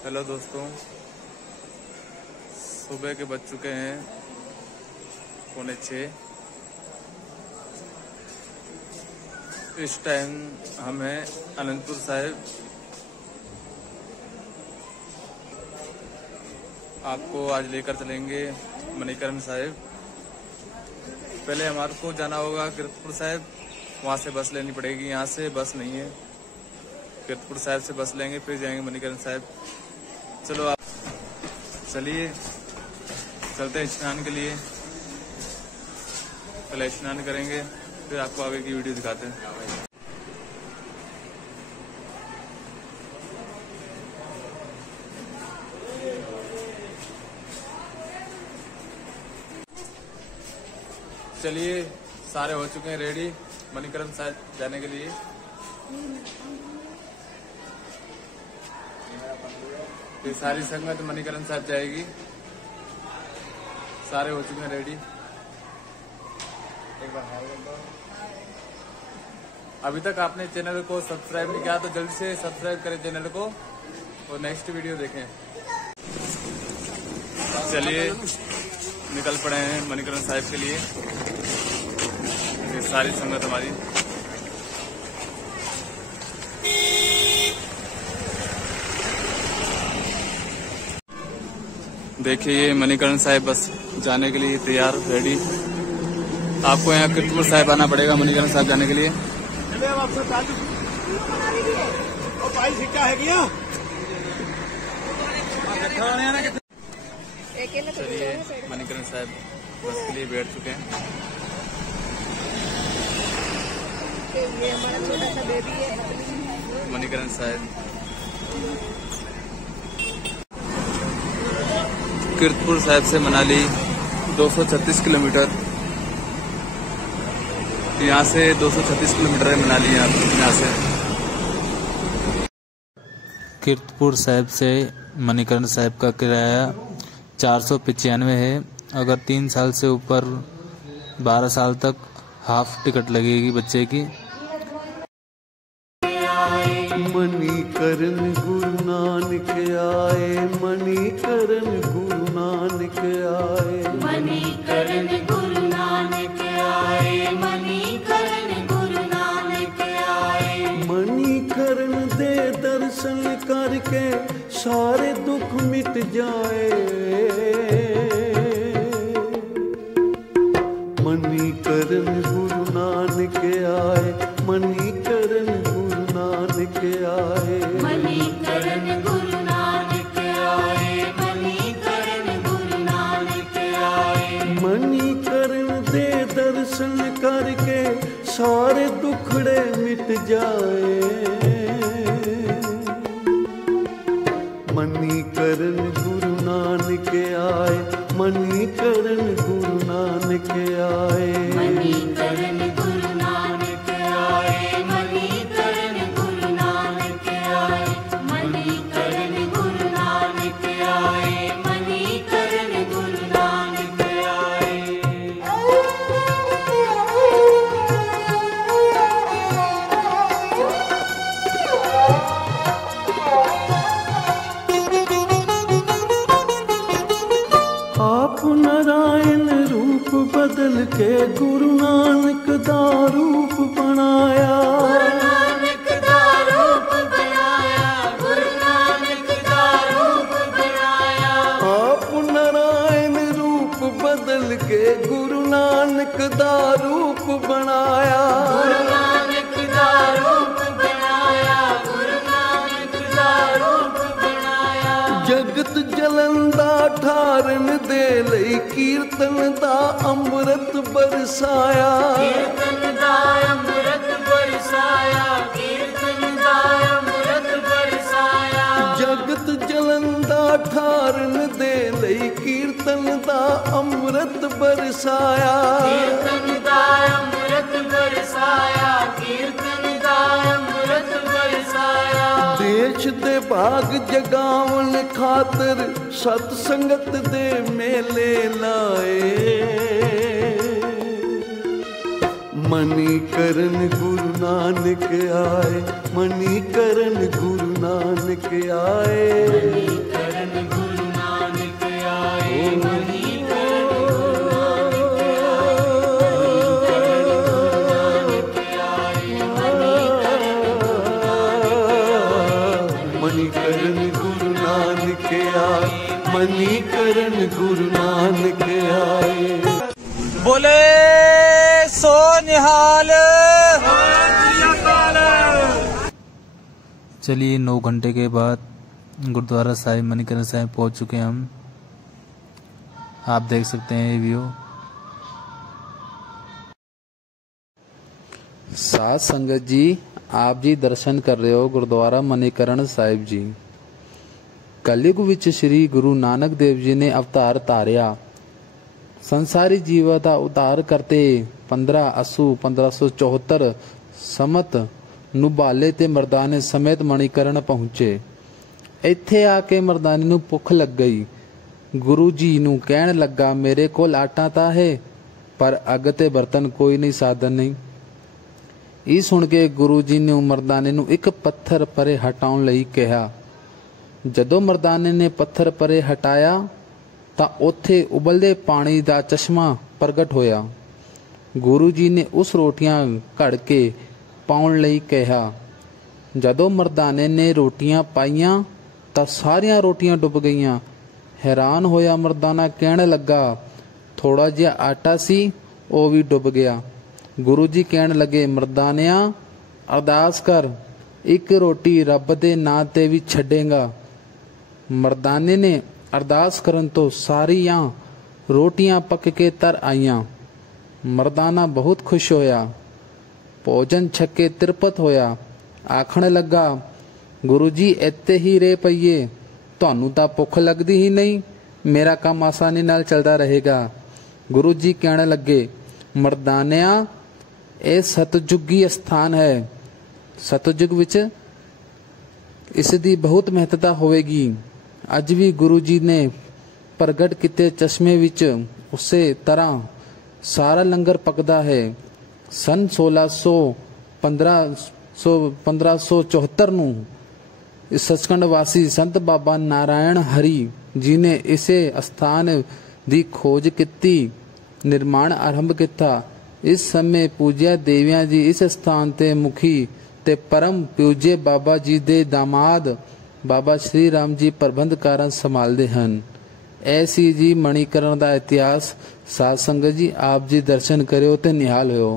Hello दोस्तों, सुबह के बज चुके हैं 5:45। इस टाइम हम हैं अनंतपुर साहिब। आपको आज लेकर चलेंगे मणिकरण साहिब। पहले हमारे को जाना होगा कीर्तपुर साहिब, वहाँ से बस लेनी पड़ेगी। यहाँ से बस नहीं है, कीर्तपुर साहिब से बस लेंगे, फिर जाएंगे मणिकरण साहिब। चलो आप चलिए, चलते हैं स्नान के लिए। पहले स्नान करेंगे, फिर आपको आगे की वीडियो दिखाते हैं। चलिए, सारे हो चुके हैं रेडी मणिकरण साहिब जाने के लिए। ये सारी संगत मणिकरण साहिब जाएगी। सारे हो चुके हैं रेडी। एक बार हाय बोल दो। अभी तक आपने चैनल को सब्सक्राइब नहीं किया तो जल्दी से सब्सक्राइब करें चैनल को और नेक्स्ट वीडियो देखें। चलिए, निकल पड़े हैं मणिकरण साहिब के लिए। ये सारी संगत हमारी। देखिए, ये मणिकरण साहिब बस जाने के लिए तैयार रेडी। आपको यहाँ कीर्तपुर साहिब आना पड़ेगा मणिकरण साहिब जाने के लिए। चलिए, मणिकरण साहिब बस के लिए बैठ चुके हैं। ये हमारा छोटा सा बेबी है मणिकरण साहिब कीर्तपुर साहिब से मनाली 236 किलोमीटर। यहाँ से 236 किलोमीटर है मनाली। यहाँ से कीर्तपुर साहिब से मणिकरण साहिब का किराया 495 है। अगर 3 साल से ऊपर 12 साल तक हाफ टिकट लगेगी बच्चे की। मणिकरण गुरु नानक आए, मणिकरण गुरु नानक आए, मणिकरण गुरु नानक आए, मणिकरण गुरु नानक आए। मणिकरण दे दर्शन करके सारे दुख मिट जाए। मणिकरण गुरु नानक आए, मणिकरण गुरु नानक आए, मणिकरण गुरु नानक आए, मणिकरण गुरु नानक आए। मणिकरण दे दर्शन करके सारे दुखड़े मिट जाए। मणिकरण गुरु नानक आए, मणिकरण गुरु नानक आए, मणिकरण गुरु नानक आए, मणिकरण गुरु नानक आए, मणिकरण गुरु नानक आए, मणिकरण गुरु नानक आए। आप नारायण रूप बदल के गुरु नानक दा रूप बनाया। गुरु नानक दा रूप बनाया, गुरु नानक दा रूप बनाया। आप नारायण रूप बदल के गुरु नानक दा रूप बनाया। गुरु नानक दा रूप बनाया, गुरु नानक दा रूप बनाया। जगत जलंदा ठारन दे लई कीर्तन दा अमृत बरसाया। कीर्तन दा अमृत बरसाया, कीर्तन दा अमृत बरसाया। जगत जलंदा ठारन दे लई कीर्तन दा अमृत बरसाया। कीर्तन दा अमृत बरसाया, कीर्तन दा अमृत बरसाया। देश दे भाग जगावन खातर सत संगत दे मेले लाए। मणिकरण गुरु नानक आए, मणिकरण गुरु नानक आए, मणिकरण गुरु नानक आए, मणिकरण गुरु नानक आए, मणिकरण गुरु नानक आए। बोले सो निहाल। चलिए 9 घंटे के बाद गुरुद्वारा साहिब मणिकरण साहिब पहुंच चुके हैं हम। आप देख सकते हैं ये व्यू। साध संगत जी, आप जी दर्शन कर रहे हो गुरुद्वारा मणिकरण साहिब जी। कलयुग विच श्री गुरु नानक देव जी ने अवतार धारिया। संसारी जीवा का उद्धार करते 15 असू 1574 समत नुबाले ते मर्दाने समेत मणिकरण पहुंचे। इत्थे आके मर्दाने नू भुख लग गई। गुरु जी नू कहन लगा, मेरे कोल आटा तां है पर अग ते बर्तन कोई नहीं, साधन नहीं। ई सुन के गुरु जी ने मर्दाने नू एक पत्थर परे हटाउण लई कहा। जदों मर्दाने ने पत्थर परे हटाया ਤਾਂ ਉੱਥੇ ਉਬਲਦੇ ਪਾਣੀ ਦਾ ਚਸ਼ਮਾ ਪ੍ਰਗਟ ਹੋਇਆ। ਗੁਰੂ ਜੀ ਨੇ ਉਸ ਰੋਟੀਆਂ ਘੜ ਕੇ ਪਾਉਣ ਲਈ ਕਿਹਾ। ਜਦੋਂ ਮਰਦਾਨੇ ਨੇ ਰੋਟੀਆਂ ਪਾਈਆਂ ਤਾਂ ਸਾਰੀਆਂ ਰੋਟੀਆਂ ਡੁੱਬ ਗਈਆਂ। ਹੈਰਾਨ ਹੋਇਆ ਮਰਦਾਨਾ ਕਹਿਣ ਲੱਗਾ, ਥੋੜਾ ਜਿਹਾ ਆਟਾ ਸੀ ਉਹ ਵੀ ਡੁੱਬ ਗਿਆ। ਗੁਰੂ ਜੀ ਕਹਿਣ ਲੱਗੇ, ਮਰਦਾਨਿਆ ਅਰਦਾਸ ਕਰ, ਇੱਕ ਰੋਟੀ ਰੱਬ ਦੇ ਨਾਂ ਤੇ ਵੀ ਛੱਡੇਗਾ। ਮਰਦਾਨੇ ਨੇ अरदास करन तो सारियां रोटियां पक के तर आईयां। मर्दाना बहुत खुश होया, भोजन छके तिरपत होया। आखण लगा, गुरु जी इत्ते ही रह पईए, तुहानू तां भुख लगदी ही नहीं, मेरा काम आसानी नाल चलदा रहेगा। गुरु जी कहण लगे, मर्दानिया ਇਹ ਸਤਜੁਗੀ ਸਥਾਨ है। सतयुग विच इस दी बहुत महत्ता होवेगी। अज भी गुरु जी ने प्रगट किते चश्मे विच उसे तरह सारा लंगर पकदा है। सन 1574 नूं इस सचखंड वासी संत बाबा नारायण हरि जी ने इसे स्थान दी खोज की, निर्माण आरंभ किया। इस समय पूज्या देवियां जी इस स्थान ते मुखी ते परम पूज्य बाबा जी दे दामाद बाबा श्री राम जी प्रबंध कारण संभालते हैं। ऐसी जी मणिकरण का इतिहास। साध संगत जी, आप जी दर्शन करो ते निहाल हो।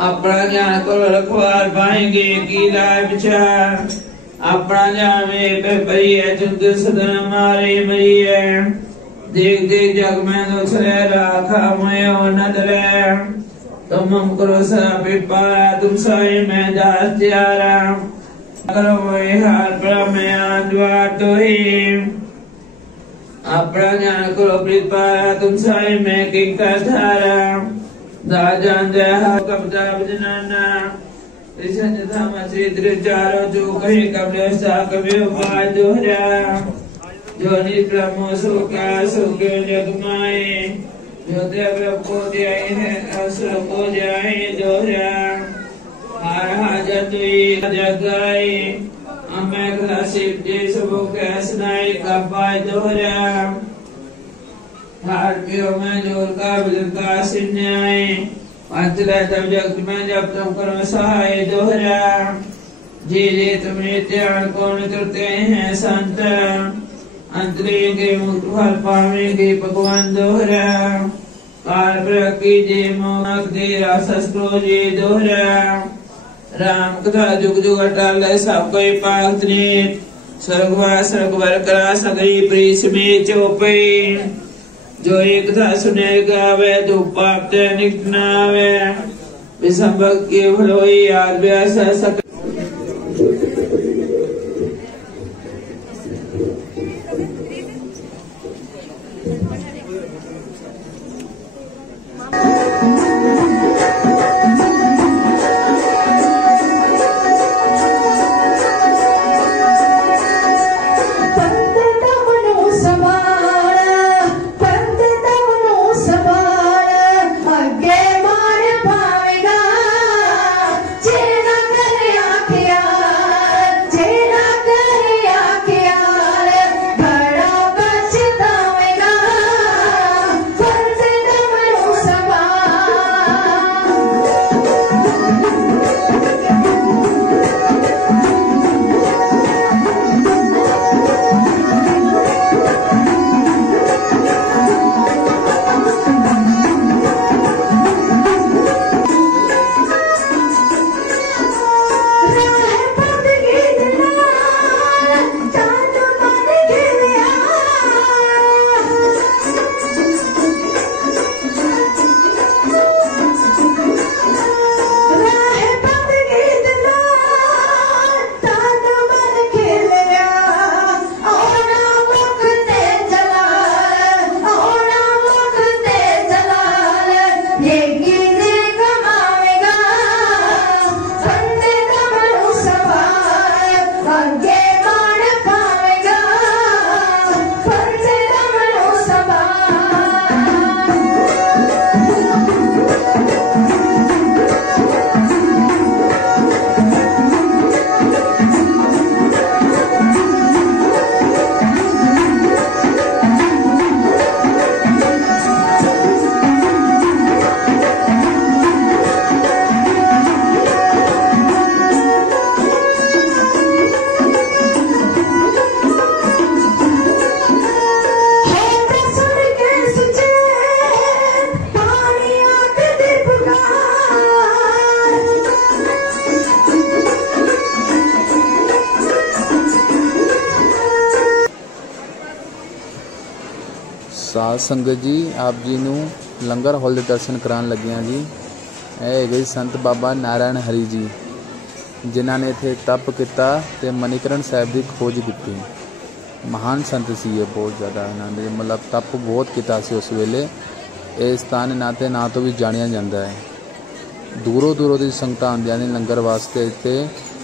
अपना ज्ञान को रखवार पाएंगे की लाय विचार। अपना जावे पे परी है जुग सदन मारे मरी है। देख देख जग में दुख रह राखा मैं नद रहे। तुम हम करो सरा पारा तुम साई में दास त्यारा। करो वही हार ब्रह्म द्वार तो ही। अपना ज्ञान करो पारा तुम साई में किंकर धारा। दाजन जहा कब्जा बजनाना इसन धमसी त्रिचारो जो कही कब्ले सा कभी उपाय दोहरा। जो निक्रमो सुका सुके जगमाए। जो देव को दियाई है असुर को जाए दोहरा। हर हाजर दुई जगाई हमें घसिप जी सबो कैसनाई कपाय दोहरा। हार पियो में जोर का विजन का सिन्याय। अंतरा तब जग में जब तुम करो सहाय दोहरा। जी ले तुम्हें त्याग कौन करते हैं संत। अंतरेंगे मुक्त फल पावेंगे भगवान दोहरा। काल प्रकी जे मोहक दे रासस क्रोजे दोहरा। राम कथा जुग जुग अटल सब कोई पाक नीत स्वर्गवास स्वर्गवर करा सगरी प्री समेत चौपे जो एक कथा सुने गावे दो पाप ते निकट न आवे विसंभव के भलोई याद व्यास सक साध संगत जी आप जी नूं लंगर हॉल दे दर्शन कराउण लगे हैं जी। ਇਹ ਹੈਗੇ संत बाबा नारायण हरी जी जिन्हां ने इत्थे तप किया ते मणिकरण साहिब की खोज की। महान संत सी ये बहुत ज़्यादा इन्होंने मतलब तप बहुत किया उस वेले। इस स्थान ना ते ना तो भी जानिया जाता है। दूरों दूरों की संगत आंदियां ने लंगर वास्ते इत्थे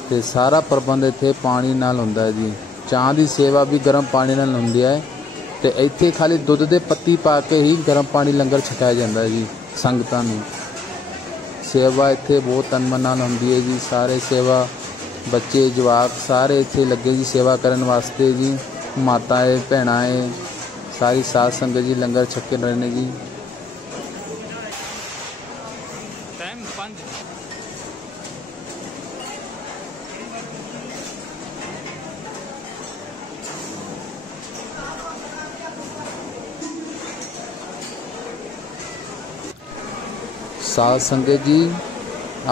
ते सारा प्रबंध इत्थे पानी नाल हुंदा है जी। चाह की सेवा भी गर्म पानी नाल हुंदी है ते इत्थे खाली दुध दे पत्ती पा के ही गर्म पानी लंगर छकाया जाता है जी संगतां नूं। सेवा इत्थे बहुत तन मन नाल हुंदी है जी। सारे सेवा बच्चे जवाक सारे इत्थे लगे जी सेवा करन वास्ते जी। माताएं भैणाएं सारी साध संगत जी लंगर छके रहे ने जी। साध संगत जी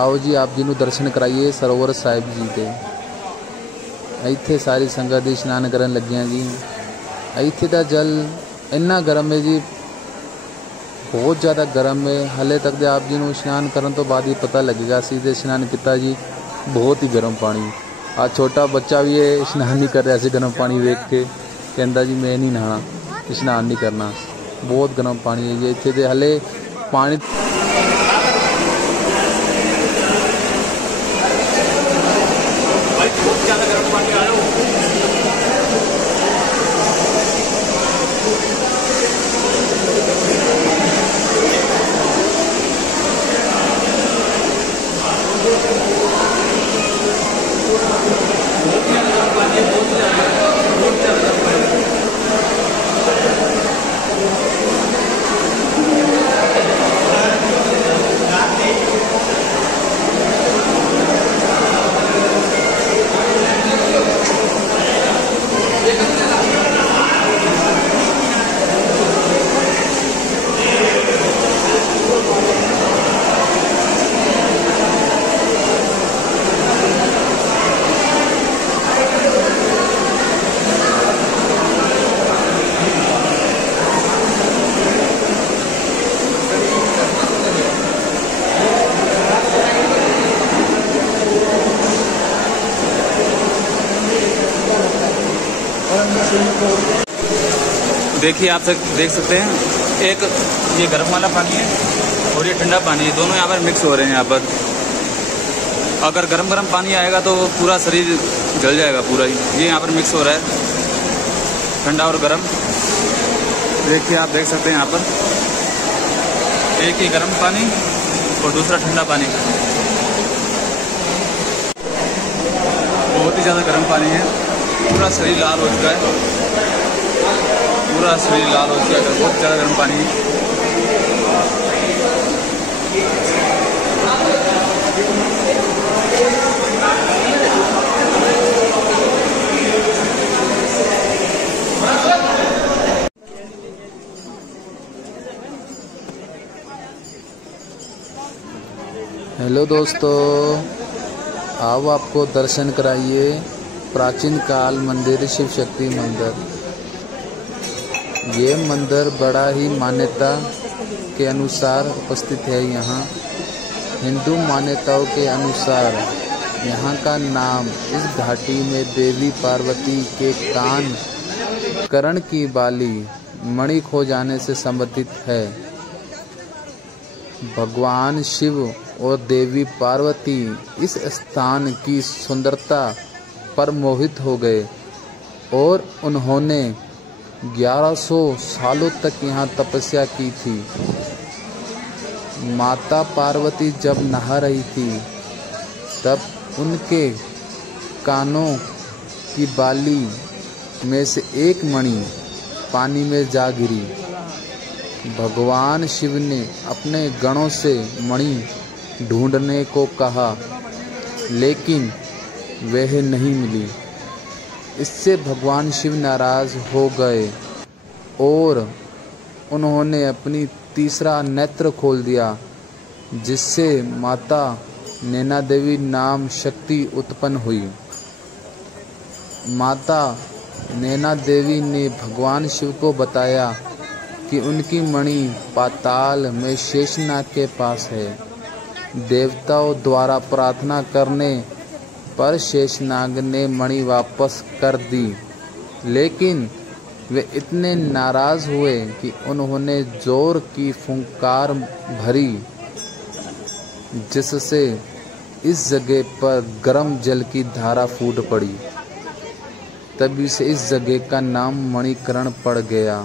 आओ जी आप जी नूं दर्शन कराइए सरोवर साहिब जी के। इत्थे सारी संगत दी इशनान करन लगियां जी। इत्थे दा जल इन्ना गर्म है जी बहुत ज़्यादा गर्म है। हाले तक दे आप जी नूं इशनान करन तो बाद ही पता लगेगा। असीं ते इशनान किया जी बहुत ही गर्म पानी। आ छोटा बच्चा भी ये इशनान नहीं कर रहा सी गर्म पानी देख के कहंदा जी मैं नहीं नहाना इशनान नहीं करना। बहुत गर्म पानी है जी इत्थे दे हाले पानी। देखिए आप देख सकते हैं, एक ये गर्म वाला पानी है और ये ठंडा पानी है, दोनों यहाँ पर मिक्स हो रहे हैं। यहाँ पर अगर गरम गरम पानी आएगा तो पूरा शरीर जल जाएगा पूरा ही। ये यहाँ पर मिक्स हो रहा है ठंडा और गरम। देखिए आप देख सकते हैं यहाँ पर एक ही गर्म पानी और दूसरा ठंडा पानी। बहुत ही ज़्यादा गर्म पानी है, पूरा शरीर लाल हो चुका है, पूरा शरीर लाल हो चुका है, बहुत ज़्यादा गर्म पानी है। हेलो दोस्तों, आओ आपको दर्शन कराइए प्राचीन काल मंदिर शिव शक्ति मंदिर। ये मंदिर बड़ा ही मान्यता के अनुसार उपस्थित है। यहाँ हिंदू मान्यताओं के अनुसार यहाँ का नाम इस घाटी में देवी पार्वती के कान कर्ण की बाली मणि खो जाने से संबंधित है। भगवान शिव और देवी पार्वती इस स्थान की सुंदरता पर मोहित हो गए और उन्होंने 1100 सालों तक यहाँ तपस्या की थी। माता पार्वती जब नहा रही थी तब उनके कानों की बाली में से एक मणि पानी में जा गिरी। भगवान शिव ने अपने गणों से मणि ढूंढने को कहा, लेकिन वह नहीं मिली। इससे भगवान शिव नाराज हो गए और उन्होंने अपनी तीसरा नेत्र खोल दिया, जिससे माता नैना देवी नाम शक्ति उत्पन्न हुई। माता नैना देवी ने भगवान शिव को बताया कि उनकी मणि पाताल में शेषनाग के पास है। देवताओं द्वारा प्रार्थना करने पर शेषनाग ने मणि वापस कर दी, लेकिन वे इतने नाराज हुए कि उन्होंने जोर की फुंकार भरी, जिससे इस जगह पर गर्म जल की धारा फूट पड़ी। तभी से इस जगह का नाम मणिकर्ण पड़ गया।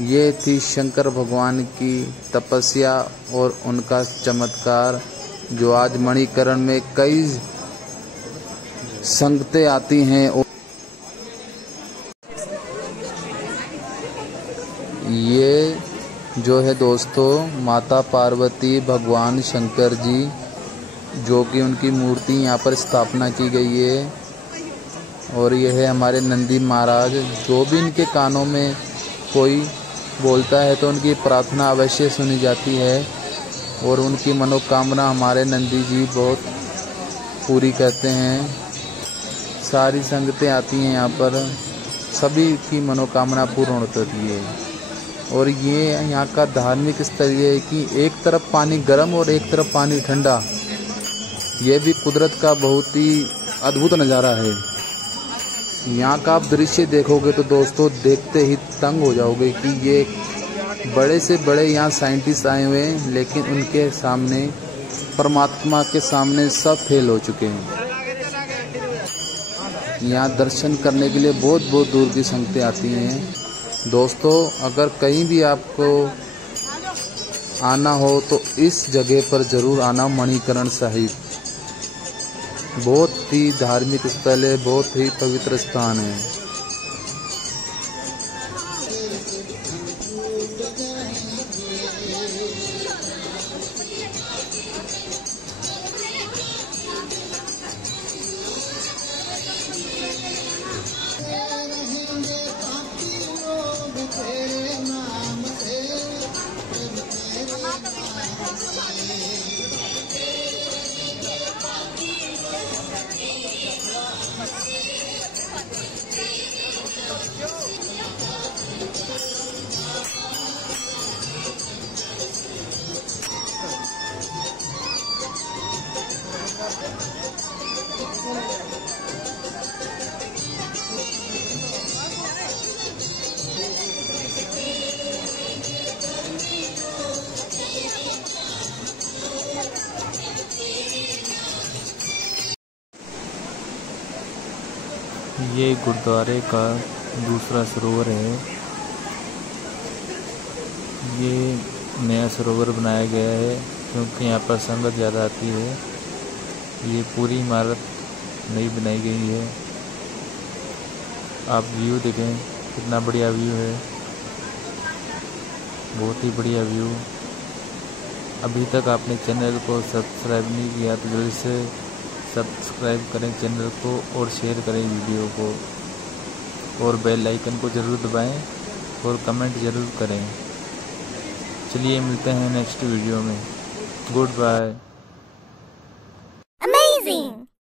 ये थी शंकर भगवान की तपस्या और उनका चमत्कार, जो आज मणिकर्ण में कई संगतें आती हैं। ये जो है दोस्तों माता पार्वती भगवान शंकर जी, जो कि उनकी मूर्ति यहाँ पर स्थापना की गई है। और ये है हमारे नंदी महाराज, जो भी इनके कानों में कोई बोलता है तो उनकी प्रार्थना अवश्य सुनी जाती है और उनकी मनोकामना हमारे नंदी जी बहुत पूरी करते हैं। सारी संगतें आती हैं यहाँ पर, सभी की मनोकामना पूर्ण होती है। और ये यहाँ का धार्मिक स्थल ये है कि एक तरफ पानी गर्म और एक तरफ पानी ठंडा। ये भी कुदरत का बहुत ही अद्भुत नज़ारा है। यहाँ का आप दृश्य देखोगे तो दोस्तों देखते ही तंग हो जाओगे कि ये बड़े से बड़े यहाँ साइंटिस्ट आए हुए हैं, लेकिन उनके सामने परमात्मा के सामने सब फेल हो चुके हैं। यहाँ दर्शन करने के लिए बहुत बहुत दूर की संगतें आती हैं। दोस्तों अगर कहीं भी आपको आना हो तो इस जगह पर ज़रूर आना, मणिकर्ण साहिब। बहुत ही धार्मिक स्थल है, बहुत ही पवित्र स्थान है। ये गुरुद्वारे का दूसरा सरोवर है। ये नया सरोवर बनाया गया है क्योंकि यहाँ पर संगत ज़्यादा आती है। ये पूरी इमारत नई बनाई गई है। आप व्यू देखें, कितना बढ़िया व्यू है, बहुत ही बढ़िया व्यू। अभी तक आपने चैनल को सब्सक्राइब नहीं किया तो जल्दी से सब्सक्राइब करें चैनल को और शेयर करें वीडियो को, और बेल आइकन को ज़रूर दबाएं और कमेंट ज़रूर करें। चलिए मिलते हैं नेक्स्ट वीडियो में। Goodbye. Amazing!